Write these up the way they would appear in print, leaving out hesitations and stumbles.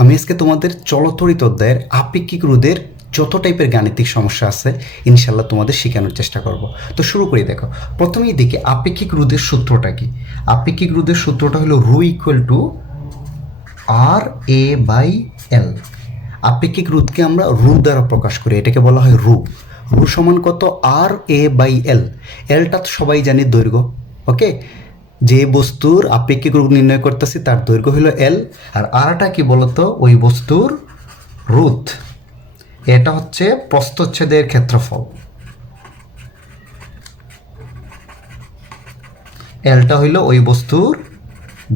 আমি আজকে তোমাদের চলতরিত অধ্যায়ের আপেক্ষিক রোধের যত টাইপের গাণিতিক সমস্যা আছে ইনশাল্লাহ তোমাদের শেখানোর চেষ্টা করব। তো শুরু করি। দেখো, প্রথমেই দেখি আপেক্ষিক রোধের সূত্রটা কি। আপেক্ষিক রোধের সূত্রটা হলো rho equal to R A by L. আপেক্ষিক রোধকে আমরা রো দ্বারা প্রকাশ করি, এটাকে বলা হয় রো। রো সমান কত? আর এ বাই এল। এলটা তো সবাই জানি দৈর্ঘ্য। ওকে, যে বস্তুর আপেক্ষিক রোধ নির্ণয় করতেছি তার দৈর্ঘ্য হলো এল। আর আরটা কি বলতো? ওই বস্তুর রোধ। এটা হচ্ছে প্রস্থচ্ছেদের ক্ষেত্রফল। এলটা হইল ওই বস্তুর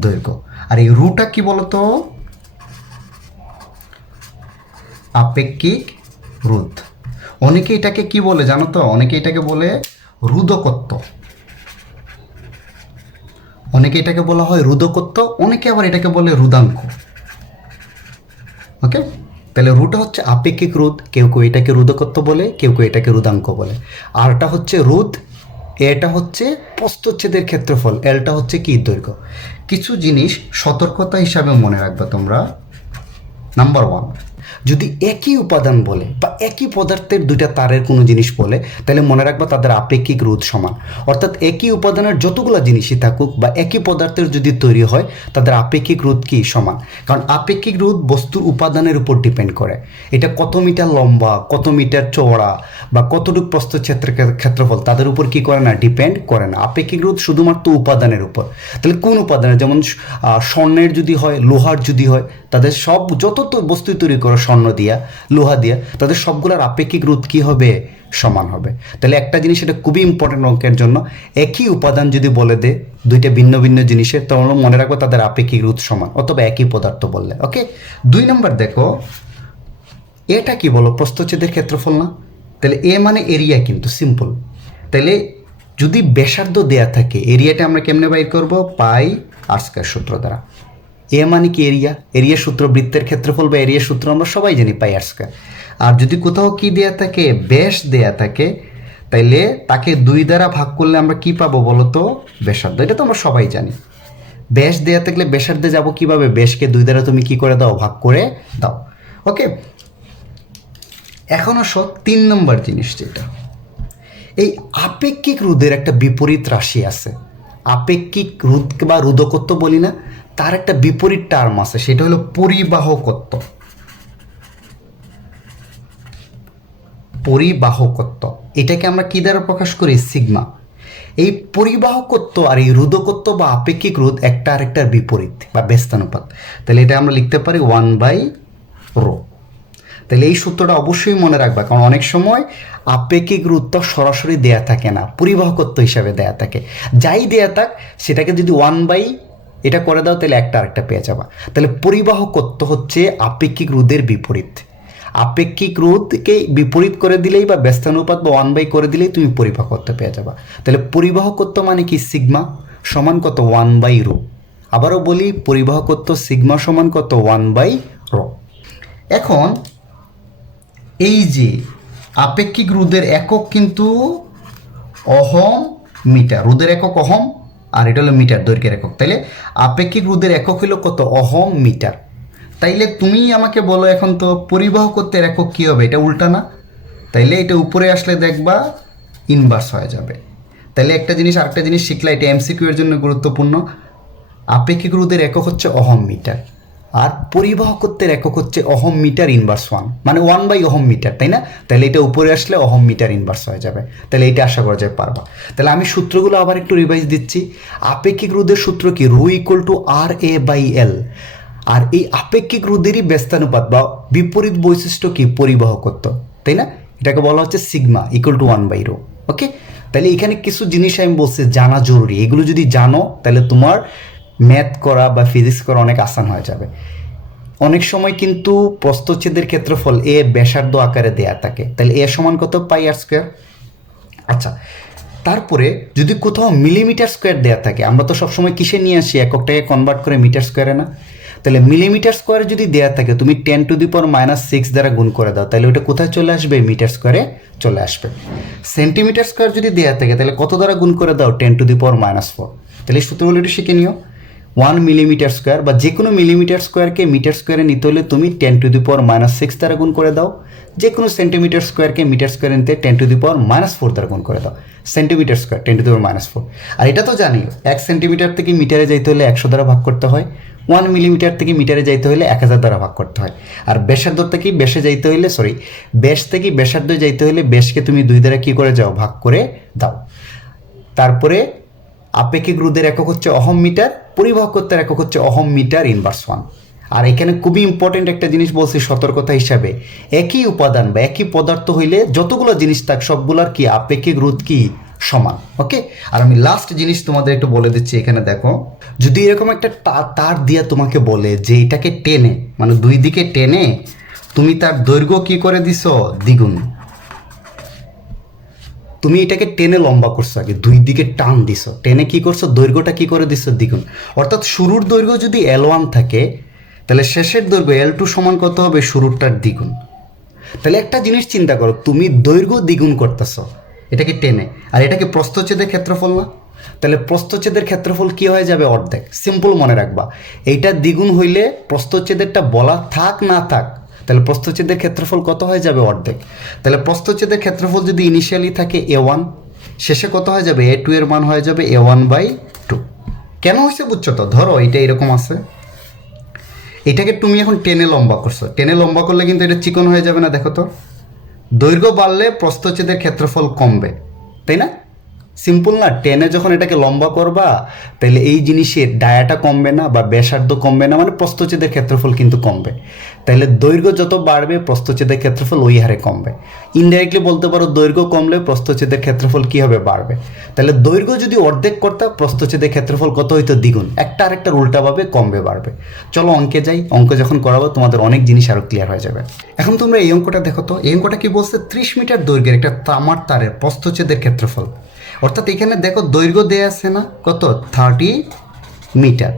দৈর্ঘ্য। আর এই রুটা কি বলতো? আপেক্ষিক রোধ। অনেকে এটাকে কি বলে জানো তো? অনেকে এটাকে বলে রোধকত্ব। অনেকে এটাকে বলা হয় রোধকত্ব, অনেকে আবার এটাকে বলে রোধাঙ্ক। ওকে, তাহলে রুটা হচ্ছে আপেক্ষিক রোধ। কেউ কেউ এটাকে রোধকত্ব বলে, কেউ কেউ এটাকে রোধাঙ্ক বলে। আরটা হচ্ছে রোধ, এটা হচ্ছে প্রস্থচ্ছেদের ক্ষেত্রফল, এলটা হচ্ছে কি? দৈর্ঘ্য। কিছু জিনিস সতর্কতা হিসাবে মনে রাখবে তোমরা। নাম্বার ওয়ান, যদি একই উপাদান বলে বা একই পদার্থের দুইটা তারের কোনো জিনিস বলে, তাহলে মনে রাখবা তাদের আপেক্ষিক রোধ সমান। অর্থাৎ একই উপাদানের যতগুলো জিনিসই থাকুক বা একই পদার্থের যদি তৈরি হয়, তাদের আপেক্ষিক রোধ কি? সমান। কারণ আপেক্ষিক রোধ বস্তুর উপাদানের উপর ডিপেন্ড করে। এটা কত মিটার লম্বা, কত মিটার চওড়া বা কতটুকু প্রস্থচ্ছেদের ক্ষেত্রফল, তাদের উপর কি করে না? ডিপেন্ড করে না। আপেক্ষিক রোধ শুধুমাত্র উপাদানের উপর। তাহলে কোন উপাদানের? যেমন স্বর্ণের যদি হয়, লোহার যদি হয়, তাদের সব যত বস্তু তৈরি করো স্বর্ণ দিয়া, লোহা দিয়া, তাদের সবগুলোর আপেক্ষিক রোধ কি হবে? সমান হবে। তাহলে একটা জিনিস, এটা খুবই ইম্পর্টেন্ট অঙ্কের জন্য, একই উপাদান যদি বলে দে দুইটা ভিন্ন ভিন্ন জিনিসের, তাহলে মনে রাখবো তাদের আপেক্ষিক রোধ সমান, অথবা একই পদার্থ বললে। ওকে, 2 নম্বর দেখো, এটা কি বলো? প্রস্থচ্ছেদের ক্ষেত্রফল না? তাহলে এ মানে এরিয়া, কিন্তু সিম্পল। তাহলে যদি ব্যাসার্ধ দেয়া থাকে, এরিয়াটা আমরা কেমনে বাইর করব? পাই আর স্কয়ার সূত্র দ্বারা। এ মানে কি? এরিয়া। এরিয়া সূত্র, বৃত্তের ক্ষেত্রফল বা এরিয়া সূত্র আমরা সবাই জানি, পাই আর স্কয়ার। আর যদি কোথাও কি দেয়া থাকে? ব্যাস দেয়া থাকে, তাইলে তাকে 2 দ্বারা ভাগ করলে আমরা কি পাবো বলো তো? ব্যাসার্ধ। এটা তো আমরা সবাই জানি। ব্যাস দেয়া থাকলে ব্যাসার্ধে যাব কিভাবে? ব্যাসকে 2 দ্বারা তুমি কি করে দাও? ভাগ করে দাও। ওকে, এখন আসো 3 নম্বর জিনিস, যেটা এই আপেক্ষিক রোধের একটা বিপরীত রাশি আছে। আপেক্ষিক রোধ বা রোধকত্ব বলি না, তার একটা বিপরীত টার্ম আছে, সেটা হলো পরিবাহকত্ব। পরিবাহকত্ব এটাকে আমরা কি দ্বারা প্রকাশ করি? সিগমা। এই পরিবাহকত্ব আর এই রোধকত্ব বা আপেক্ষিক রোধ একটা আরেকটার বিপরীত বা ব্যস্তানুপাত। তাহলে এটা আমরা লিখতে পারি 1/ρ। তাহলে এই সূত্রটা অবশ্যই মনে রাখবা, কারণ অনেক সময় আপেক্ষিক রোধটা সরাসরি দেয়া থাকে না, পরিবাহকত্ব হিসাবে দেয়া থাকে। যাই দেয়া থাক, সেটাকে যদি 1 এটা করে দাও, তাহলে একটা আরেকটা পেয়ে যাবা। তাহলে পরিবাহকত্ব হচ্ছে আপেক্ষিক রোধের বিপরীত। আপেক্ষিক রোধকে বিপরীত করে দিলেই বা ব্যস্তানুপাত বা 1 করে দিলেই তুমি পরিবাহকত্ব পেয়ে যাবা। তাহলে পরিবাহকত্ব মানে কি? সিগমা সমান কত? 1/ρ। আবারও বলি, পরিবাহকত্ব সিগমা সমান কত? 1/ρ। এখন এই যে আপেক্ষিক রোধের একক কিন্তু অহম মিটার। রোধের একক অহম, আর এটা হলো মিটার, দৈর্ঘ্যের একক। তাইলে আপেক্ষিক রোধের একক হলো কত? অহম মিটার। তাইলে তুমি আমাকে বলো এখন তো পরিবাহকত্বের একক কী হবে? এটা উল্টা না? তাইলে এটা উপরে আসলে দেখবা ইনভার্স হয়ে যাবে। তাইলে একটা জিনিস আরেকটা জিনিস শিখলা, এটা এমসিকিউ এর জন্য গুরুত্বপূর্ণ। আপেক্ষিক রোধের একক হচ্ছে অহম মিটার, আর পরিবাহকত্বের একক হচ্ছে অহম মিটার ইনভার্স 1, মানে 1/ওহম মিটার, তাই না? তাহলে এটা উপরে আসলে অহম মিটার ইনভার্স হয়ে যাবে। তাহলে এটা আশা করা যায় পারবা। তাহলে আমি সূত্রগুলো আবার একটু রিভাইজ দিচ্ছি। আপেক্ষিক রোধের সূত্র কি? Rho equal to R A by L. আর এই আপেক্ষিক রোধেরই ব্যস্তানুপাত বা বিপরীত বৈশিষ্ট্য কি? পরিবাহকত্ব, তাই না? এটাকে বলা হচ্ছে সিগমা ইকুয়াল টু 1/ρ। ওকে, তাহলে এখানে কিছু জিনিস আমি বলছি জানা জরুরি। এগুলো যদি জানো, তাহলে তোমার ম্যাথ করা বা ফিজিক্স করা অনেক আসান হয়ে যাবে। অনেক সময় কিন্তু প্রস্থচ্ছেদের ক্ষেত্রফল এ ব্যাসার্ধ আকারে দেয়া থাকে, তাহলে এ সমান কত? পাই আর স্কোয়ার। আচ্ছা, তারপরে যদি কোথাও মিলিমিটার স্কোয়ার দেয়া থাকে, আমরা তো সবসময় কিসে নিয়ে আসি? এককটাকে কনভার্ট করে মিটার স্কোয়ারে না? তাহলে মিলিমিটার স্কোয়ারে যদি দেয়া থাকে, তুমি 10⁻⁻6 দ্বারা গুণ করে দাও, তাহলে ওটা কোথায় চলে আসবে? মিটার স্কোয়ারে চলে আসবে। সেন্টিমিটার স্কোয়ার যদি দেয়া থাকে, তাহলে কত দ্বারা গুণ করে দাও? 10⁻⁻4। তাহলে সূত্রগুলো একটু শিখে নিও। মিলিমিটার স্কোয়ার বা যে কোনো মিলিমিটার স্কোয়ারকে মিটার স্কোয়ারে নিতে হলে তুমি 10⁻⁻6 দ্বারা গুণ করে দাও, যে কোনো সেন্টিমিটার স্কোয়ারকে মিটার স্কোয়ারে নিতে 10⁻⁻4 দ্বারা গুণ করে দাও, সেন্টিমিটার স্কোয়ার 10⁻⁻4। আর এটা তো জানি 1 সেন্টিমিটার থেকে মিটারে যাইতে হলে 100 দ্বারা ভাগ করতে হয়, 1 মিলিমিটার থেকে মিটারে যাইতে হলে 1000 দ্বারা ভাগ করতে হয়। আর ব্যাসার্ধ থেকে ব্যাসে যাইতে হলে ব্যাস থেকে ব্যাসার্ধ যাইতে হলে ব্যাসকে তুমি 2 দ্বারা কী করে যাও, ভাগ করে দাও। তারপরে আপেক্ষিক রোধের একক হচ্ছে অহম মিটার, পরিবাহকত্বের একক হচ্ছে অহম মিটার ইনভার্স 1। আর এখানে খুবই ইম্পর্টেন্ট একটা জিনিস বলছি সতর্কতা হিসাবে, একই উপাদান বা একই পদার্থ হইলে যতগুলো জিনিস থাক সবগুলোর কি আপেক্ষিক রোধ কি সমান। ওকে, আর আমি লাস্ট জিনিস তোমাদের একটু বলে দিচ্ছি। এখানে দেখো, যদি এরকম একটা তার দিয়া তোমাকে বলে যে এটাকে টেনে, মানে দুই দিকে টেনে তুমি তার দৈর্ঘ্য কি করে দিছো, দ্বিগুণ। তুমি এটাকে টেনে লম্বা করছো, আগে দুই দিকে টান দিছো, টেনে কি করছো, দৈর্ঘ্যটা কি করে দিছো, দ্বিগুণ। অর্থাৎ শুরুর দৈর্ঘ্য যদি L1 থাকে তাহলে শেষের দৈর্ঘ্য L2 সমান কত হবে, শুরুরটার দ্বিগুণ। তাহলে একটা জিনিস চিন্তা করো, তুমি দৈর্ঘ্য দ্বিগুণ করতেছো এটাকে টেনে, আর এটাকে প্রস্থচ্ছেদের ক্ষেত্রফল না, তাহলে প্রস্থচ্ছেদের ক্ষেত্রফল কি হয়ে যাবে, অর্ধেক। সিম্পল মনে রাখবা, এইটা দ্বিগুণ হইলে প্রস্থচ্ছেদেরটা বলা থাক না থাক, তাহলে প্রস্থচ্ছেদের ক্ষেত্রফল কত হয়ে যাবে, অর্ধেক। তাহলে প্রস্থচ্ছেদের ক্ষেত্রফল যদি ইনিশিয়ালি থাকে A1, শেষে কত হয়ে যাবে, A2 এর মান হয়ে যাবে A1/2। কেন হয়েছে বুঝছো তো? ধরো এটা এরকম আছে, এটাকে তুমি এখন টেনে লম্বা করছো, টেনে লম্বা করলে কিন্তু এটা চিকন হয়ে যাবে না। দেখো তো, দৈর্ঘ্য বাড়লে প্রস্থচ্ছেদের ক্ষেত্রফল কমবে, তাই না? সিম্পল না? টেনে যখন এটাকে লম্বা করবা তাহলে এই জিনিসের ডায়াটা কমবে না বা ব্যাসার্ধ কমবে না, মানে প্রস্থচ্ছেদের ক্ষেত্রফল কিন্তু কমবে। তাহলে দৈর্ঘ্য যত বাড়বে প্রস্থচ্ছেদের ক্ষেত্রফল ওই হারে কমবে। ইনডাইরেক্টলি বলতে পারো দৈর্ঘ্য কমলে প্রস্থচ্ছেদের ক্ষেত্রফল কী হবে, বাড়বে। তাহলে দৈর্ঘ্য যদি অর্ধেক করতে প্রস্থচ্ছেদের ক্ষেত্রফল কত হইতো, দ্বিগুণ। একটা আরেকটার উল্টাভাবে কমবে বাড়বে। চলো অঙ্কে যাই, অঙ্ক যখন করাবো তোমাদের অনেক জিনিস আরও ক্লিয়ার হয়ে যাবে। এখন তোমরা এই অঙ্কটা দেখো তো, এই অঙ্কটা কি বলছে, 30 মিটার দৈর্ঘ্যের একটা তামার তারের প্রস্থচ্ছেদের ক্ষেত্রফল। অর্থাৎ এখানে দেখো দৈর্ঘ্য দেয়া আছে না কত, 30 মিটার,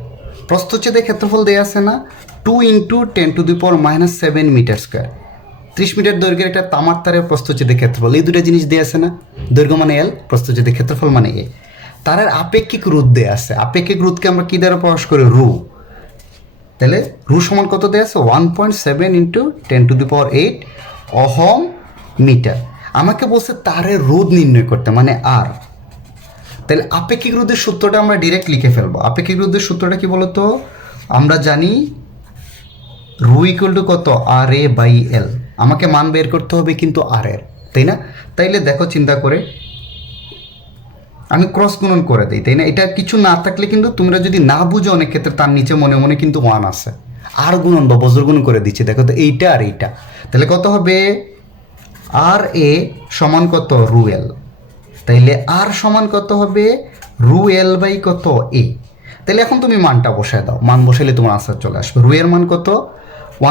প্রস্থচ্ছেদের ক্ষেত্রফল দেয়া আছে না 2 × 10⁻⁻7 মিটার স্কোয়ার। 30 মিটার দৈর্ঘ্যের একটা তামার তারের প্রস্থচ্ছেদের ক্ষেত্রফল, এই দুটো জিনিস দেয়া আছে না, দৈর্ঘ্য মানে L, প্রস্থচ্ছেদের ক্ষেত্রফল মানে A। তারের আপেক্ষিক রোধ দেয়া আছে, আপেক্ষিক রোধকে আমরা কি দ্বারা প্রকাশ করি, রু। তাহলে রু সমান কত দেয়া আছে, 1.7 × 10⁸ অহম মিটার। আমাকে বলছে তারের রোধ নির্ণয় করতে, মানে আর। তাহলে আপেক্ষিক রোধের সূত্রটা আমরা ডিরেক্ট লিখে ফেলবো। আপেক্ষিক রোধের সূত্রটা কি বলতো, আমরা জানি রু ইকুয়াল টু কত, RA/L। আমাকে মান বের করতে হবে কিন্তু আর এর, তাই না? তাইলে দেখো চিন্তা করে আমি ক্রস গুণন করে দিই, তাই না? এটা কিছু না থাকলে কিন্তু তোমরা যদি না বুঝো অনেক ক্ষেত্রে তার নিচে মনে মনে কিন্তু 1 আছে, আর গুণন বা বজ্র গুণন করে দিচ্ছি। দেখো তো এইটা আর এইটা, তাহলে কত হবে, RA সমান কত, রু L। তাইলে আর সমান কত হবে, রু L/, কত, A। তাহলে এখন তুমি মানটা বসায় দাও, মান বসাইলে তোমার আনসার চলে আসবে। রু এর মান কত,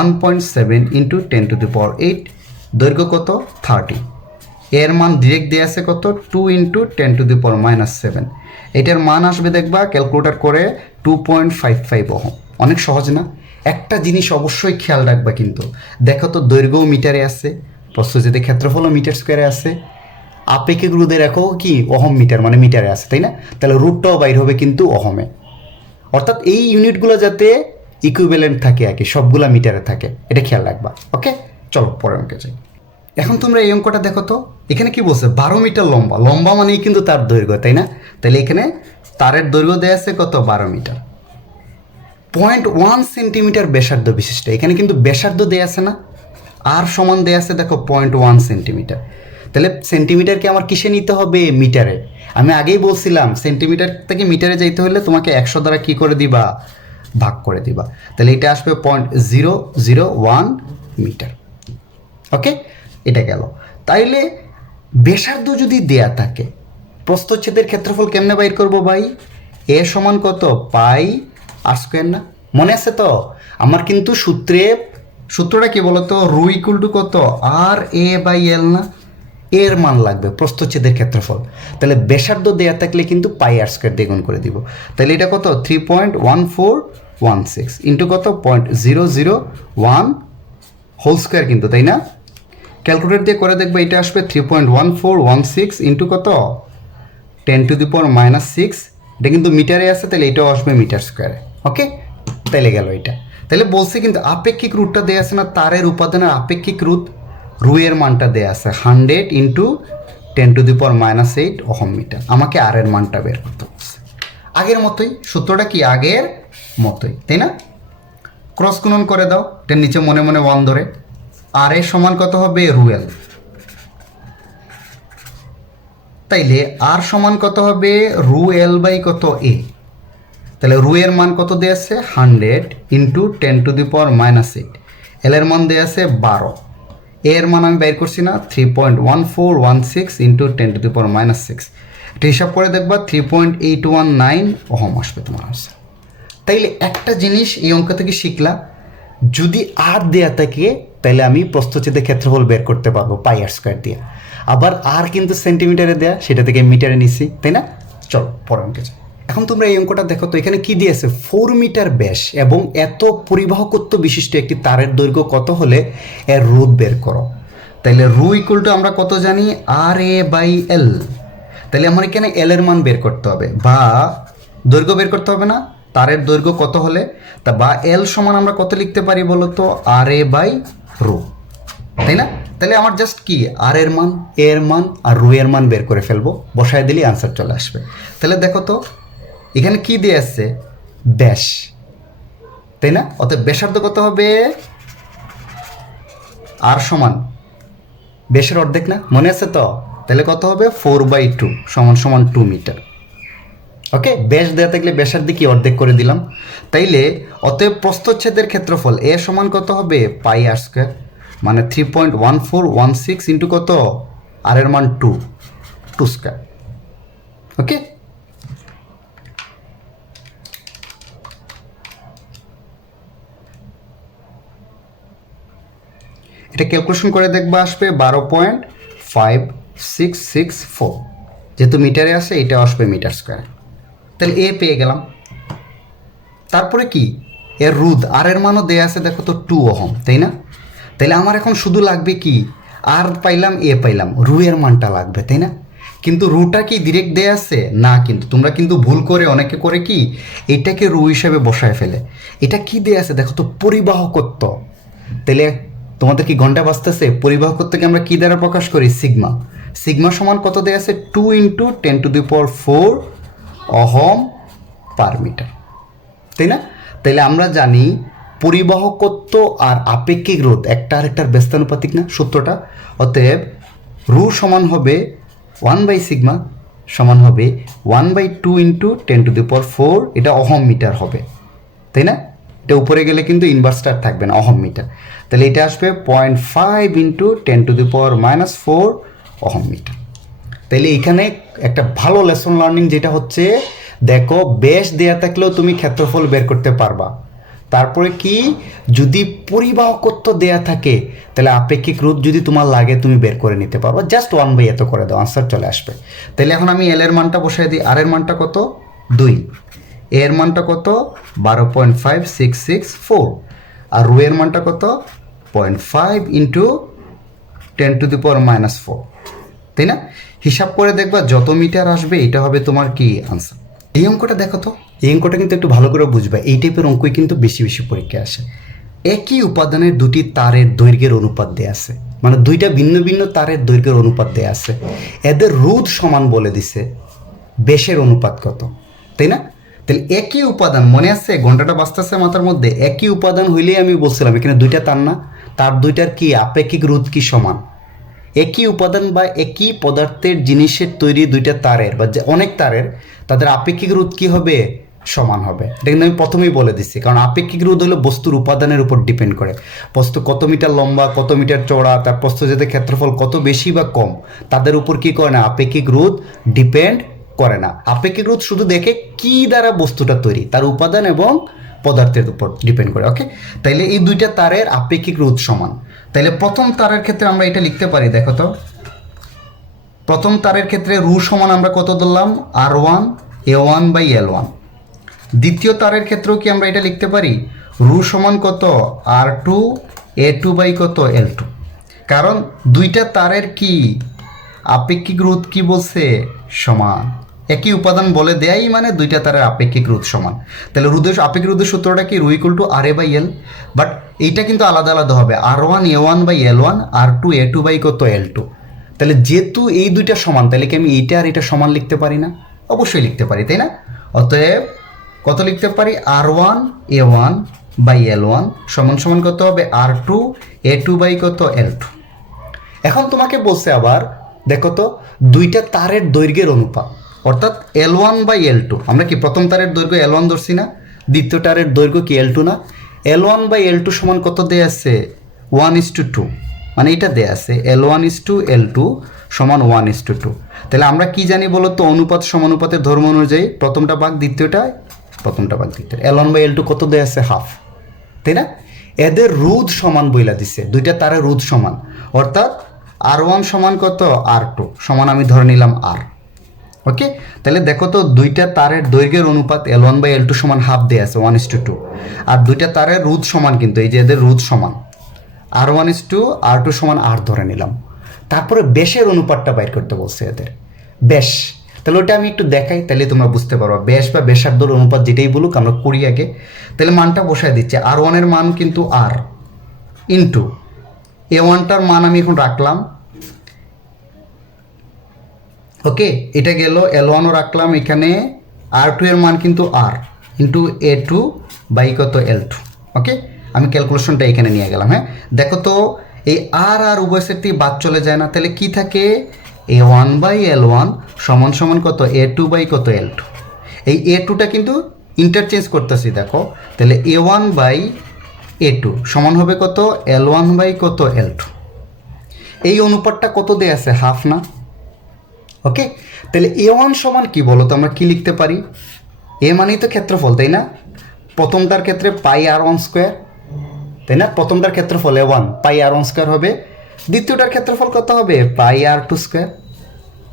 1.7 × 10⁸, দৈর্ঘ্য কত, 30। এর মান ডিরেক্ট দেওয়া আছে কত, 2 × 10⁻⁻7। এটার মান আসবে দেখবা ক্যালকুলেটর করে 2.55 ওহম। অনেক সহজ না? একটা জিনিস অবশ্যই খেয়াল রাখবা কিন্তু, দেখো তো দৈর্ঘ্য মিটারে আছে, প্রস্থচ্ছেদের ক্ষেত্রফলও মিটার স্কোয়ারে আছে, আপেক্ষিক রোধের একক কি, অহম মিটার, মানে মিটারে আছে, তাই না? তাহলে রুটটাও বাইর হবে কিন্তু অহমে। অর্থাৎ এই ইউনিটগুলো যাতে ইকুইভ্যালেন্ট থাকে আর কি, সবগুলা মিটারে থাকে, এটা খেয়াল রাখবা। ওকে, চলো পরের অঙ্কে যাই। এখন তোমরা এই অঙ্কটা দেখো তো, এখানে কি বলছে, 12 মিটার লম্বা, লম্বা মানেই কিন্তু তার দৈর্ঘ্য, তাই না? তাহলে এখানে তারের দৈর্ঘ্য দেওয়া আছে কত, 12 মিটার। 0.1 সেন্টিমিটার ব্যাসার্ধ বিশিষ্ট, এখানে কিন্তু ব্যাসার্ধ দেওয়া আছে না, আর সমান দেওয়া আছে দেখো 0.1 সেন্টিমিটার। তাহলে সেন্টিমিটারকে আমার কিসে নিতে হবে, মিটারে। আমি আগেই বলছিলাম সেন্টিমিটার থেকে মিটারে যাইতে হলে তোমাকে 100 দ্বারা কী করে দিবা, ভাগ করে দিবা। তাহলে এটা আসবে 0.001 মিটার। ওকে, এটা গেল। তাইলে ব্যাসার্ধ যদি দেয়া থাকে, প্রস্থচ্ছেদের ক্ষেত্রফল কেমনে বাইর করবো ভাই, এ সমান কত, πr² না? মনে আছে তো? আমার কিন্তু সূত্রটা কি বলতো, রু ইকুয়াল টু কত, RA/L না? এর মান লাগবে প্রস্থচ্ছেদের ক্ষেত্রফল। তাহলে ব্যাসার্ধ দেয়া থাকলে কিন্তু πr² দিয়ে গুণ করে দিব। তাহলে এটা কত, 3.1416 ইন্টু কত, 0.001 হোল স্কোয়ার কিন্তু, তাই না? ক্যালকুলেটর দিয়ে করে দেখবে, এটা আসবে 3.1416 ইন্টু কত, 10⁻⁻6। এটা কিন্তু মিটারে আছে, তাহলে এটাও আসবে মিটার স্কোয়ারে। ওকে, তাইলে গেল এটা। তাহলে বলছে কিন্তু আপেক্ষিক রুটটা দেওয়া আছে না, তারের উপাদানের আপেক্ষিক রুট, রু এর মানটা দেওয়া আছে 100 ইন্টু 10⁻⁻8 ওহম মিটার। আমাকে আর এর মানটা বের করতে বলছে। আগের মতোই সূত্রটা কি, আগের মতোই, তাই না? ক্রস গুণন করে দাও, এটার নিচে মনে মনে 1 ধরে। আর এর সমান কত হবে, রু এল। তাইলে আর সমান কত হবে, রু এল বাই কত, এ। তাহলে রু এর মান কত দেওয়া আছে, 100 ইন্টু 10⁻⁻8। এল এর মান দেওয়া আছে 12। এর মান আমি বের করছি না, 3.1416 ইন্টু 10⁻⁻6। এটা হিসাব করে দেখবা 3.819 ওহম আসবে তোমার আনসার। তাইলে একটা জিনিস এই অঙ্ক থেকে শিখলা, যদি আর দেয়া থাকে তাহলে আমি প্রস্থচ্ছেদের ক্ষেত্রফল বের করতে পারবো পাই আর স্কোয়ার দিয়ে। আবার আর কিন্তু সেন্টিমিটারে দেয়া, সেটা থেকে মিটারে নিছি, তাই না? চলো পরের অঙ্কে যাই। এখন তোমরা এই অঙ্কটা দেখো তো, এখানে কি দিয়েছে, 4 মিটার ব্যাস এবং এত পরিবাহকত্ব বিশিষ্ট একটি তারের দৈর্ঘ্য কত হলে এর রোধ বের করো। তাইলে রু ইকুয়াল টু আমরা কত জানি, আর এ বাই এল। তাহলে আমার এখানে এল এর মান বের করতে হবে, বা দৈর্ঘ্য বের করতে হবে না, তারের দৈর্ঘ্য কত হলে, তা বা এল সমান আমরা কত লিখতে পারি বলো তো, আর এ বাই রু, তাই না? তাহলে আমার জাস্ট কি, আর এর মান, এ এর মান আর রু এর মান বের করে ফেলবো, বসায় দিলেই আনসার চলে আসবে। তাহলে দেখো তো এখানে কি দিয়ে আসছে, ব্যাস, তাই না? অতএব ব্যাসার্ধ কত হবে, আর সমান ব্যাসের অর্ধেক না, মনে আছে তো? তাহলে কত হবে, 4/2 সমান সমান 2 মিটার। ওকে, ব্যাস দেওয়া থাকলে ব্যাসার্ধ কি অর্ধেক করে দিলাম। তাইলে অতএব প্রস্থচ্ছেদের ক্ষেত্রফল এ সমান কত হবে, পাই আর স্কোয়ার, মানে 3.1416 ইন্টু কত, আর এর মান 2 স্কোয়ার। ওকে, এটা ক্যালকুলেশন করে দেখবা, আসবে 12.5664, যেহেতু মিটারে আসে এটা আসবে মিটার স্কোয়ার। তাহলে এ পেয়ে গেলাম। তারপরে কি, এর রোধ আর এর মানও দেয়া আছে দেখো তো 2 ওহম, তাই না? তাহলে আমার এখন শুধু লাগবে কি, আর পাইলাম, এ পাইলাম, রু এর মানটা লাগবে, তাই না? কিন্তু রুটা কি ডিরেক্ট দেয়া আছে না, কিন্তু তোমরা কিন্তু ভুল করে অনেকে করে কি, এটাকে রু হিসেবে বসায় ফেলে। এটা কি দেয়া আছে দেখো তো, পরিবাহকত্ব। তাহলে তোমাদের কি ঘন্টা বাজতেছে, পরিবাহকত্বকে আমরা কি দ্বারা প্রকাশ করি, সিগমা। সিগমা সমান কত দেয়া আছে, 2 ইন্টু 10⁴ ওহম পার মিটার, তাই না? তাইলে আমরা জানি পরিবাহকত্ব আর আপেক্ষিক রোধ একটা আরেকটার ব্যস্তানুপাতিক না, সূত্রটা। অতএব রু সমান হবে 1/σ সমান হবে 1/2 ইন্টু 10⁴, এটা অহম মিটার হবে, তাই না? এটা উপরে গেলে কিন্তু ইনভার্সটা থাকবে না, অহম মিটার। তাহলে এটা আসবে 0.5 ইন্টু 10⁻⁻4 অহম মিটার। তাইলে এখানে একটা ভালো লেসন লার্নিং যেটা হচ্ছে, দেখো ব্যাস দেয়া থাকলেও তুমি ক্ষেত্রফল বের করতে পারবা। তারপরে কি, যদি পরিবাহকত্ব দেয়া থাকে তাহলে আপেক্ষিক রোধ যদি তোমার লাগে তুমি বের করে নিতে পারবা, জাস্ট 1/, এত করে দাও, আনসার চলে আসবে। তাহলে এখন আমি এল এর মানটা বসাই দিই, আর এর মানটা কত, 2, এর মানটা কত, 12.5664, আর রু এর মানটা কত, 0.5 ইন্টু 10⁻⁻4, তাই না? হিসাব করে দেখবা যত মিটার আসবে এটা হবে তোমার কি, আনসার। এই অঙ্কটা দেখো তো, এই অঙ্কটা কিন্তু একটু ভালো করে বুঝবা, এই টাইপের অঙ্কই কিন্তু বেশি বেশি পরীক্ষায় আসে। একই উপাদানের দুটি তারের দৈর্ঘ্যের অনুপাত দেয়া আছে, মানে দুইটা ভিন্ন ভিন্ন তারের দৈর্ঘ্যের অনুপাত দেয়া আছে, এদের রোধ সমান বলে দিছে, ব্যাসের অনুপাত কত, তাই না? তাহলে একই উপাদান, মনে আছে ঘন্টাটা বাজতেছে মাথার মধ্যে, একই উপাদান হইলেই আমি বলছিলাম এখানে দুইটা তার না, তার দুইটার কি আপেক্ষিক রোধ কি সমান। একই উপাদান বা একই পদার্থের জিনিসের তৈরি দুইটা তারের বা অনেক তারের, তাদের আপেক্ষিক রোধ কি হবে, সমান হবে। এটা কিন্তু আমি প্রথমেই বলে দিচ্ছি, কারণ আপেক্ষিক রোধ হলো বস্তুর উপাদানের উপর ডিপেন্ড করে, বস্তু কত মিটার লম্বা, কত মিটার চওড়া, তার প্রস্থচ্ছেদের ক্ষেত্রফল কত বেশি বা কম, তাদের উপর কি করে না, আপেক্ষিক রোধ ডিপেন্ড করে না। আপেক্ষিক রোধ শুধু দেখে কি দ্বারা বস্তুটা তৈরি, তার উপাদান এবং পদার্থের উপর ডিপেন্ড করে। ওকে, তাইলে এই দুইটা তারের আপেক্ষিক রোধ সমান। তাইলে প্রথম তারের ক্ষেত্রে আমরা এটা লিখতে পারি, দেখো তো, প্রথম তারের ক্ষেত্রে রু সমান আমরা কত ধরলাম, R1 A1/L1। দ্বিতীয় তারের ক্ষেত্রেও কি আমরা এটা লিখতে পারি, রু সমান কত, R2 A2/কত L2। কারণ দুইটা তারের কি আপেক্ষিক রোধ কি বলছে, সমান। একই উপাদান বলে দেয়াই মানে দুইটা তারের আপেক্ষিক রোধ সমান। তাহলে আপেক্ষিক রোধের সূত্রটা কি, rho equal to R A by L. But এইটা কিন্তু আলাদা আলাদা হবে, R1 A1 by L1, R2 A2 by কত L2। তাহলে যেহেতু এই দুইটা সমান, তাহলে কি আমি এইটা আর এটা সমান লিখতে পারি না? অবশ্যই লিখতে পারি, তাই না? অতএব কত লিখতে পারি, R1 A1 বাই L1 সমান সমান কত হবে, R2 A2 বাই কত L2। এখন তোমাকে বলছে আবার দেখো তো দুইটা তারের দৈর্ঘ্যের অনুপাত, অর্থাৎ L1 বাই L2। আমরা কি প্রথম তারের দৈর্ঘ্য L1 ধরছি না, দ্বিতীয় তারের দৈর্ঘ্য কি L2 না? L1 বাই L2 সমান কত দেয়া আছে, 1:2, মানে এটা দেয়া আছে L1:L2 সমান 1:2। তাহলে আমরা কি জানি বলো তো, অনুপাত সমানুপাতের ধর্ম অনুযায়ী প্রথমটা ভাগ দ্বিতীয়টা, প্রথমটা ভাগ দ্বিতীয়। L1 বাই L2 কত দেয়া আছে, হাফ, তাই না? এদের রোধ সমান বইলা দিছে, দুইটা তারের রোধ সমান, অর্থাৎ R1 সমান কত, R2 সমান আমি ধরে নিলাম R। ওকে, তাহলে দেখো তো দুইটা তারের দৈর্ঘ্যের অনুপাত L1 বাই L2 সমান হাফ দেয়া আছে 1:2, আর দুইটা তারের রোধ সমান, কিন্তু এই যে এদের রোধ সমান R1:R2 সমান R ধরে নিলাম। তারপরে ব্যাসের অনুপাতটা বাইর করতে বলছে এদের, ব্যাস। তাহলে ওটা আমি একটু দেখাই, তাহলে তোমরা বুঝতে পারবা। ব্যাস বা ব্যাসার্ধর অনুপাত যেটাই বলুক আমরা করি আগে। তাহলে মানটা বসায় দিচ্ছে, R1 এর মান কিন্তু R ইন্টু A1টার মান আমি এখন রাখলাম, ওকে, এটা গেল। L1ও রাখলাম এখানে, R2 এর মান কিন্তু R ইন্টু A2 বাই কত L2। ওকে, আমি ক্যালকুলেশনটা এখানে নিয়ে গেলাম। হ্যাঁ, দেখো তো এই আর উভয় সেট থেকে বাদ চলে যায় না, তাহলে কি থাকে, A1 বাই L1 সমান সমান কত, A2 বাই কত L2। এই A2টা কিন্তু ইন্টারচেঞ্জ করতেছি, দেখো, তাহলে A1 বাই A2 সমান হবে কত, L1 বাই কত L2। এই অনুপাতটা কত দেয়া আছে, হাফ না? ওকে, তাহলে A1 সমান কি বলো তো, আমরা কি লিখতে পারি, এ মানেই তো ক্ষেত্রফল, তাই না? প্রথমটার ক্ষেত্রে পাই R1 স্কোয়ার, তাই না? প্রথমটার ক্ষেত্রফল A1 পাই R1 স্কোয়ার হবে, দ্বিতীয়টার ক্ষেত্রফল কত হবে, পাই R2 স্কোয়ার।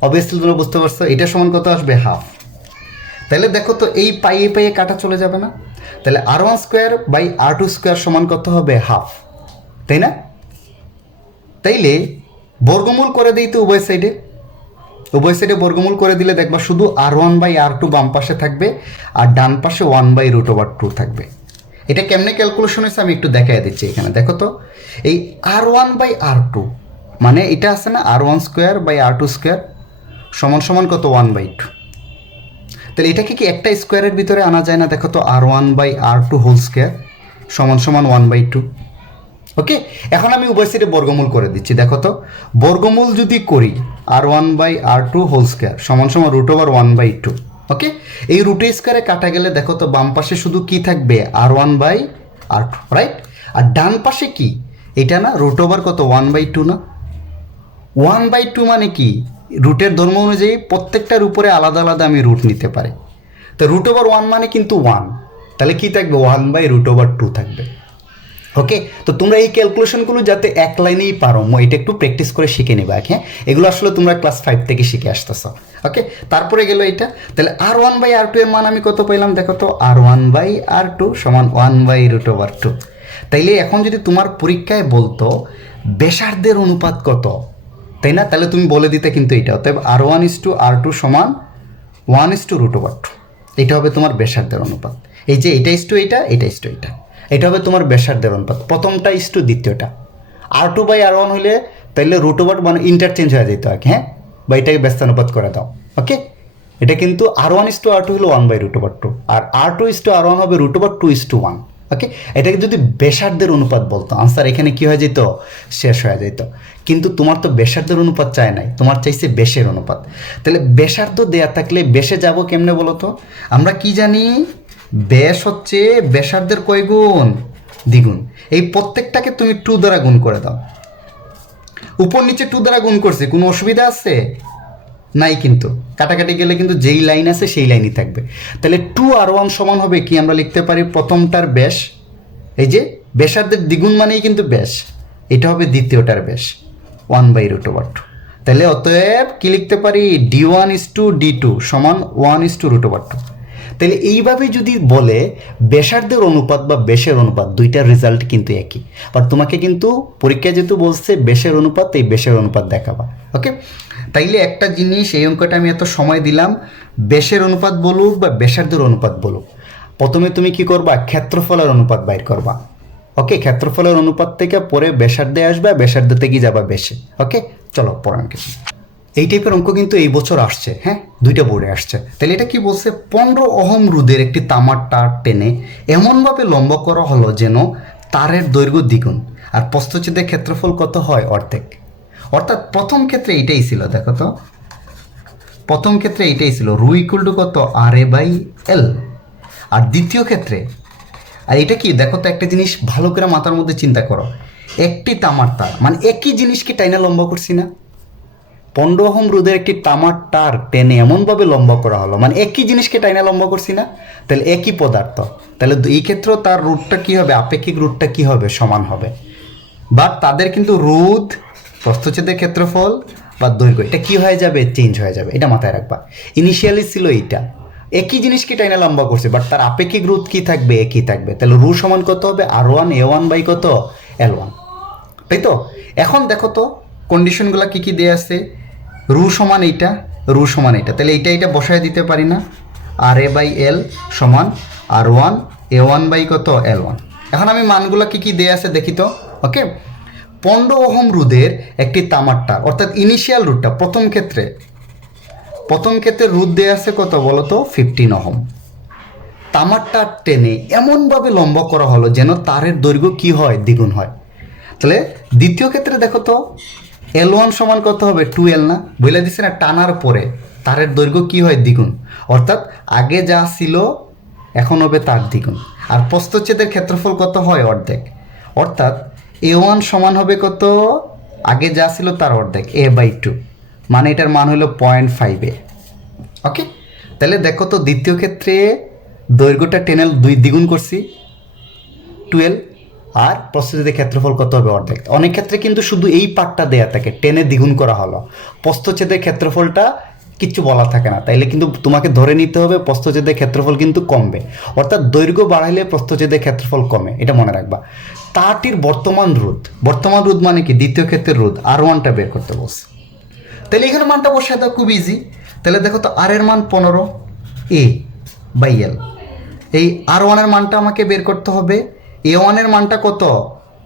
অবভিয়াসলি তোমরা বুঝতে পারছো এটা সমান কত আসবে, হাফ। তাহলে দেখো তো এই পাইয়ে কাটা চলে যাবে না, তাহলে R1 square by R2 square সমান কত হবে, হাফ, তাই না? তাইলে বর্গমূল করে দিই তো উভয় সাইডে, উভয় সাইডে বর্গমূল করে দিলে দেখবা শুধু R1 বাই R2 বাম পাশে থাকবে, আর ডান পাশে 1/√2 থাকবে। এটা কেমনে ক্যালকুলেশন হয়েছে আমি একটু দেখাই দিচ্ছি এখানে। দেখো তো এই R1 বাই R2 মানে এটা আছে না, R1 square by R2 square সমান সমান কত, 1/2। তাহলে এটাকে কি একটা স্কোয়ারের ভিতরে আনা যায় না? দেখো তো R1 by R2 whole square সমান সমান 1/2। ওকে, এখন আমি উভয় সাইডে বর্গমূল করে দিচ্ছি। দেখো তো বর্গমূল যদি করি, R1 by R2 whole square সমান সমান √1/2। ওকে, এই রুটে স্কোয়ারে কাটা গেলে দেখো তো বাম পাশে শুধু কি থাকবে, R1 বাই R2, রাইট? আর ডান পাশে কি, এটা না √, কত, 1/2 না? 1/2 মানে কি, রুটের ধর্ম অনুযায়ী প্রত্যেকটার উপরে আলাদা আলাদা আমি রুট নিতে পারি। তো √1 মানে কিন্তু 1, তাহলে কি থাকবে, 1/√2 থাকবে। ওকে, তো তোমরা এই ক্যালকুলেশনগুলো যাতে এক লাইনেই পারো, এটা একটু প্র্যাকটিস করে শিখে নেবা। হ্যাঁ, এগুলো আসলে তোমরা ক্লাস 5 থেকে শিখে আসতেছো। ওকে, তারপরে গেল এটা, তাহলে R1 বাই R2 এর মান আমি কত পাইলাম, দেখো তো R1 বাই R2 সমান 1/√2। তাইলে এখন যদি তোমার পরীক্ষায় বলতো ব্যাসার্ধের অনুপাত কত, তাই না, তাহলে তুমি বলে দিতে কিন্তু এটা, অতএব R1:R2 সমান 1/√2। এটা হবে তোমার ব্যাসার্ধের অনুপাত। এই যে এটা ইস্টু এটা, এটা ইস্টু এটা, এটা হবে তোমার ব্যাসার্ধের অনুপাত, প্রথমটা ইস্টু দ্বিতীয়টা। R2 বাই R1 হলে তাইলে √, মানে ইন্টারচেঞ্জ হয়ে যেত আর কি। হ্যাঁ, বা এটাকে ব্যস্তানুপাত করে দাও। ওকে, এটা কিন্তু R1:R2 হলো 1/√2, আর R2:R1 হবে √2:1। ওকে, এটাকে যদি ব্যাসার্ধের অনুপাত বলতো, আনসার এখানে কি হয়ে যেত, শেষ হয়ে যেত। কিন্তু তোমার তো ব্যাসার্ধের অনুপাত চায় নাই, তোমার চাইছে ব্যাসের অনুপাত। তাহলে ব্যাসার্ধ দেয়া থাকলে ব্যাসে যাব কেমনে বলো তো? আমরা কি জানি, ব্যাস হচ্ছে ব্যাসার্ধের কয় গুণ, দ্বিগুণ। এই প্রত্যেকটাকে তুমি 2 দ্বারা গুণ করে দাও। উপর নিচে 2 দ্বারা গুণ করছে, কোনো অসুবিধা আছে নাই? কিন্তু কাটাকাটি গেলে কিন্তু যেই লাইন আছে সেই লাইনই থাকবে। তাহলে 2R1 সমান হবে কি, আমরা লিখতে পারি প্রথমটার ব্যাস, এই যে ব্যাসার্ধের দ্বিগুণ মানেই কিন্তু ব্যাস, এটা হবে দ্বিতীয়টার ব্যাস 1/√2। তাহলে অতএব কি লিখতে পারি, D1:D2 সমান 1/√2। তাহলে এইভাবে যদি বলে ব্যাসার্ধের অনুপাত বা ব্যাসের অনুপাত, দুইটার রেজাল্ট কিন্তু একই। বাট তোমাকে কিন্তু পরীক্ষায় যেহেতু বলছে ব্যাসের অনুপাত, এই ব্যাসের অনুপাত দেখাবা। ওকে, তাইলে একটা জিনিস, এই অঙ্কটা আমি এত সময় দিলাম, ব্যাসের অনুপাত বলুক বা ব্যাসার্ধের অনুপাত বলুক, প্রথমে তুমি কি করবা, ক্ষেত্রফলের অনুপাত বাইর করবা। ওকে, ক্ষেত্রফলের অনুপাত থেকে পরে ব্যাসার্ধে আসবে, ব্যাসার্ধ থেকে যাবা বেশে। ওকে, চলো পরে অঙ্কে। এই টাইপের অঙ্ক কিন্তু এই বছর আসছে, হ্যাঁ, 2টা বোর্ডে আসছে। তাহলে এটা কি বলছে, 15 ওহম রোধের একটি তামার তার টেনে এমনভাবে লম্বা করা হলো যেন তারের দৈর্ঘ্য দ্বিগুণ আর প্রস্থচ্ছেদের ক্ষেত্রফল কত হয়, অর্ধেক। অর্থাৎ প্রথম ক্ষেত্রে এইটাই ছিল, দেখো তো, প্রথম ক্ষেত্রে এইটাই ছিল রু ইকুয়াল টু কত, RA/L। আর দ্বিতীয় ক্ষেত্রে, আর এটা কি দেখো তো, একটা জিনিস ভালো করে মাথার মধ্যে চিন্তা করো, একটি তামার তার মানে একই জিনিসকে টাইনা লম্বা করছি না, 15 ওহম রোধের একটি তামার তার টেনে এমনভাবে লম্বা করা হলো, মানে একই জিনিসকে টাইনা লম্বা করছি না, তাহলে একই পদার্থ, তাহলে এই ক্ষেত্রেও তার রোধটা কি হবে, আপেক্ষিক রোধটা কি হবে, সমান হবে। বাট তাদের কিন্তু রোধ, প্রস্থচ্ছেদের ক্ষেত্রফল বা দৈর্ঘ্য এটা কি হয়ে যাবে, চেঞ্জ হয়ে যাবে, এটা মাথায় রাখবা। ইনিশিয়ালি ছিল এইটা, একই জিনিসকে টাইনা লম্বা করছে, বাট তার আপেক্ষিক রোধ কি থাকবে, একই থাকবে। তাহলে রু সমান কত হবে, R1A1 কত, L1, তাই তো। এখন দেখো তো কন্ডিশনগুলো কি কি দেয়া আছে, রু সমান এইটা, রু সমান এইটা, তাহলে এইটা বসায় দিতে পারি না, RA/L সমান R1A1 কত, L1। এখন আমি মানগুলো কি কি দেয়া আছে দেখি তো। ওকে, 15 ওহম রোধের একটি তামার তার, অর্থাৎ ইনিশিয়াল রোধটা প্রথম ক্ষেত্রে রোধ দেয়া আছে কত বলো তো, 15 ওহম। তামার তার টেনে এমনভাবে লম্বা করা হলো যেন তারের দৈর্ঘ্য কি হয়, দ্বিগুণ হয়। তাহলে দ্বিতীয় ক্ষেত্রে দেখো তো, L1 সমান কত হবে, 2L না, বলে দিচ্ছে না, টানার পরে তারের দৈর্ঘ্য কি হয়, দ্বিগুণ। অর্থাৎ আগে যা ছিল এখন হবে তার দ্বিগুণ। আর প্রস্থচ্ছেদের ক্ষেত্রফল কত হয়, অর্ধেক। অর্থাৎ A1 সমান হবে কত, আগে যা ছিল তার অর্ধেক, A/2, মানে এটার মান হলো 0.5A। ওকে, তাহলে দেখো তো দ্বিতীয় ক্ষেত্রে দৈর্ঘ্যটা টেনে দ্বিগুণ করছি, 12, আর প্রস্থচ্ছেদের ক্ষেত্রফল কত হবে, অর্ধেক। অনেক ক্ষেত্রে কিন্তু শুধু এই পার্টটা দেয়া থাকে, টেনে দ্বিগুণ করা হলো, প্রস্থচ্ছেদের ক্ষেত্রফলটা কিচ্ছু বলা থাকে না, তাইলে কিন্তু তোমাকে ধরে নিতে হবে প্রস্থচ্ছেদের ক্ষেত্রফল কিন্তু কমবে। অর্থাৎ দৈর্ঘ্য বাড়াইলে প্রস্থচ্ছেদের ক্ষেত্রফল কমে, এটা মনে রাখবা। তারটির বর্তমান রোধ মানে কি, দ্বিতীয় ক্ষেত্রের রোধ R1টা বের করতে বলছে। তাহলে এখানে মানটা বসায় দাও, খুব ইজি। তাহলে দেখো তো, আর এর মান 15, A/L। এই R1 এর মানটা আমাকে বের করতে হবে, A1 এর মানটা কত,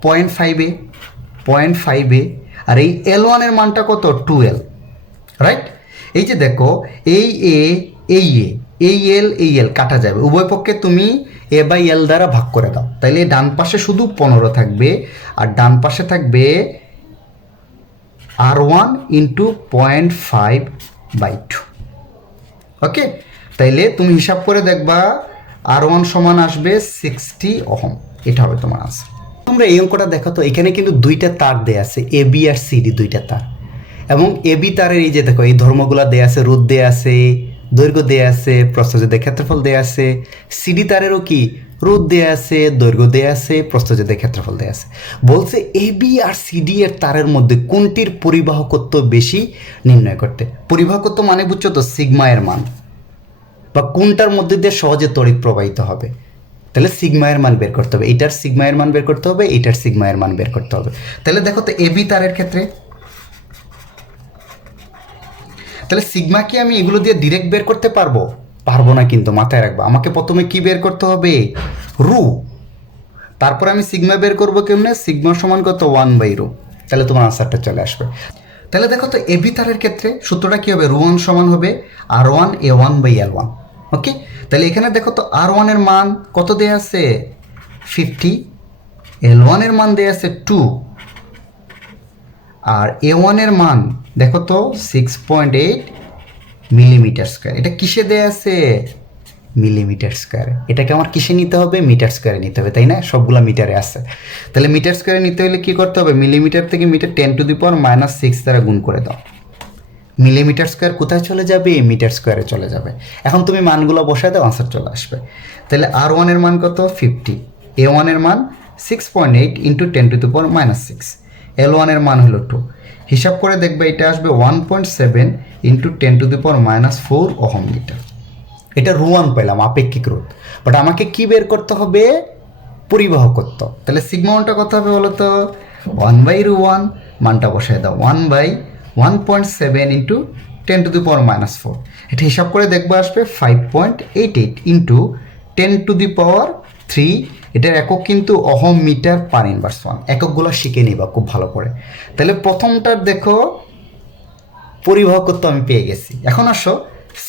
0.5A, আর এই L1 এর মানটা কত, 2L, রাইট। এই যে দেখো, এই L কাটা যাবে, উভয় পক্ষে তুমি A/L দ্বারা ভাগ করে দাও, তাইলে ডান পাশে শুধু 15 থাকবে, আর ডান পাশে থাকবে R1 × 0.5/2। ওকে, তাইলে তুমি হিসাব করে দেখবা R1 সমান আসবে 60 ওহম, এটা হবে তোমার আনসার। তোমরা এই অঙ্কটা দেখো তো, এখানে কিন্তু 2টা তার দেয়া আছে, AB আর CD, 2টা তার, এবং AB তারের এই যে দেখো, এই ধর্মগুলো দেয়া আছে, রোধ দেয়া আছে, দৈর্ঘ্য দেয়া আছে, প্রস্থচ্ছেদের ক্ষেত্রফল দেয়া আছে। CD তারেরও কি, রোধ দেয়া আছে, দৈর্ঘ্য দেয়া আছে, প্রস্থচ্ছেদের ক্ষেত্রফল দেয়া আছে। বলছে AB আর CD এর তারের মধ্যে কোনটির পরিবাহকত্ব বেশি নির্ণয় করতে। পরিবাহকত্ব মানে বুঝছো তো, সিগমা এর মান, বা কোনটার মধ্যে দিয়ে সহজে তড়িৎ প্রবাহিত হবে। তাহলে সিগমা এর মান বের করতে হবে, এটার সিগমা এর মান বের করতে হবে, এটার সিগমা এর মান বের করতে হবে। তাহলে দেখো তো, AB তারের ক্ষেত্রে, তাহলে সিগমা কি আমি এগুলো দিয়ে ডিরেক্ট বের করতে পারবো না, কিন্তু মাথায় রাখবা, আমাকে প্রথমে কি বের করতে হবে, রু, তারপর আমি সিগমা বের করবো কেমনে, সিগমা সমান কত, 1/ρ, তাহলে তোমার আনসারটা চলে আসবে। তাহলে দেখো তো, AB তারের ক্ষেত্রে সূত্রটা কি হবে, ρ1 সমান হবে R1A1/L1। ওকে, তাহলে এখানে দেখো তো, R1 এর মান কত দেয়া আছে, 50, L1 এর মান দেয়া আছে 2, আর A1 এর মান দেখো তো 6.8 মিলিমিটার স্কয়ার। এটা কিসে দেয়া আছে, মিলিমিটার স্কয়ারে। এটাকে আমার কিসে নিতে হবে, মিটার স্কয়ারে নিতে হবে, তাই না, সবগুলা মিটারে আছে। তাহলে মিটার স্কয়ারে নিতে হলে কি করতে হবে, মিলিমিটার থেকে মিটার 10⁻⁻6 দ্বারা গুণ করে দাও। মিলিমিটার স্কয়ার কোথায় চলে যাবে, মিটার স্কয়ারে চলে যাবে। এখন তুমি মানগুলো বসায় দাও, আনসার চলে আসবে। তাহলে R1 এর মান কত, 50, A1 এর মান 6.8 × 10⁻⁻6, L1 এর মান হলো 2। হিসাব করে দেখবে এটা আসবে 1.7 × 10⁻⁻4 ওহম মিটার। এটা ρ1 পেলাম, আপেক্ষিক রোধ। বাট আমাকে কি বের করতে হবে, পরিবাহকত্ব। তাহলে সিগমা ওয়ানটা কত হবে বলো তো, 1/ρ1, মানটা বসায় দাও, 1/1 1.7 ইন্টু 10⁻⁻4, এটা হিসাব করে দেখবো আসবে 5.88 ইন্টু 10⁻3। এটার একক কিন্তু ওহম মিটার পার ইনভার্স 1। এককগুলো শিখে নিবা খুব ভালো করে। তাহলে প্রথমটার দেখো পরিবাহকত্ব আমি পেয়ে গেছি। এখন আসো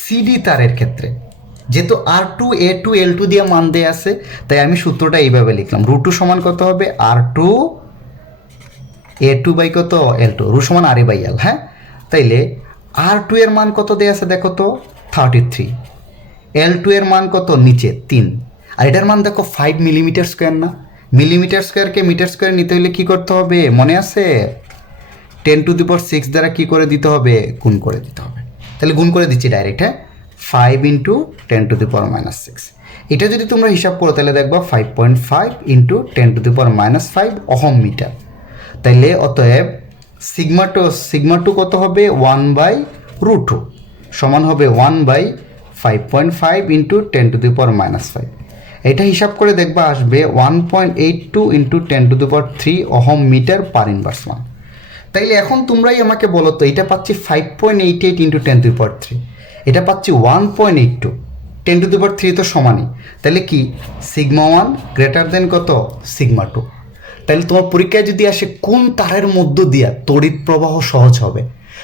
সিডি তারের ক্ষেত্রে, যেহেতু R2 A2 L2 দিয়ে মান দেয়া আছে, তাই আমি সূত্রটা এইভাবে লিখলাম। √2 সমান কত হবে? R2 A2 বাই কত? L2, রু সমান RA বাই L। হ্যাঁ, তাইলে R2 এর মান কত দেয়া আছে দেখো তো? 33। L2 এর মান কত? নিচে 3। আর এটার মান দেখো 5 মিলিমিটার স্কোয়ার না? মিলিমিটার স্কোয়ারকে মিটার স্কোয়ার নিতে হলে কী করতে হবে মনে আছে? 10⁶ দ্বারা কী করে দিতে হবে? গুণ করে দিতে হবে। তাহলে গুণ করে দিচ্ছি ডাইরেক্ট। হ্যাঁ, 5 ইন্টু 10⁻⁻6। এটা যদি তোমরা হিসাব করো তাহলে দেখবা 5.5 ইন্টু 10⁻⁻5 ওহম মিটার। তাইলে অতএব সিগমা টু কত হবে? 1/√2 সমান হবে 1/5.5 ইন্টু 10⁻⁻5। এটা হিসাব করে দেখবা আসবে 1.82 into 10⁻³ ohm metre per inverse 1। তাইলে এখন তোমরাই আমাকে বলো তো, এটা পাচ্ছি 5.88 ইন্টু 10⁻³, এটা পাচ্ছি 1.82, 10⁻³ তো সমানই। তাহলে কি সিগমা 1 গ্রেটার দেন কত? সিগমা 2। তাহলে তোমার পরীক্ষায় যদি আসে কোন তারের মধ্য দিয়া তড়িৎ প্রবাহ সহজ হবে,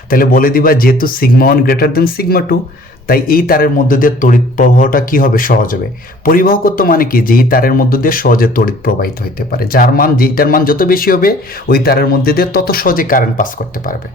তাহলে বলে দিবা যেহেতু সিগমা 1 গ্রেটার দেন সিগমা 2, তাই এই তারের মধ্য দিয়ে তড়িৎ প্রবাহটা কি হবে? সহজ হবে। পরিবাহকত্ব মানে কি? যে এই তারের মধ্য দিয়ে সহজে তড়িৎ প্রবাহিত হইতে পারে, যেইটার মান যত বেশি হবে ওই তারের মধ্যে দিয়ে তত সহজে কারেন্ট পাস করতে পারবে।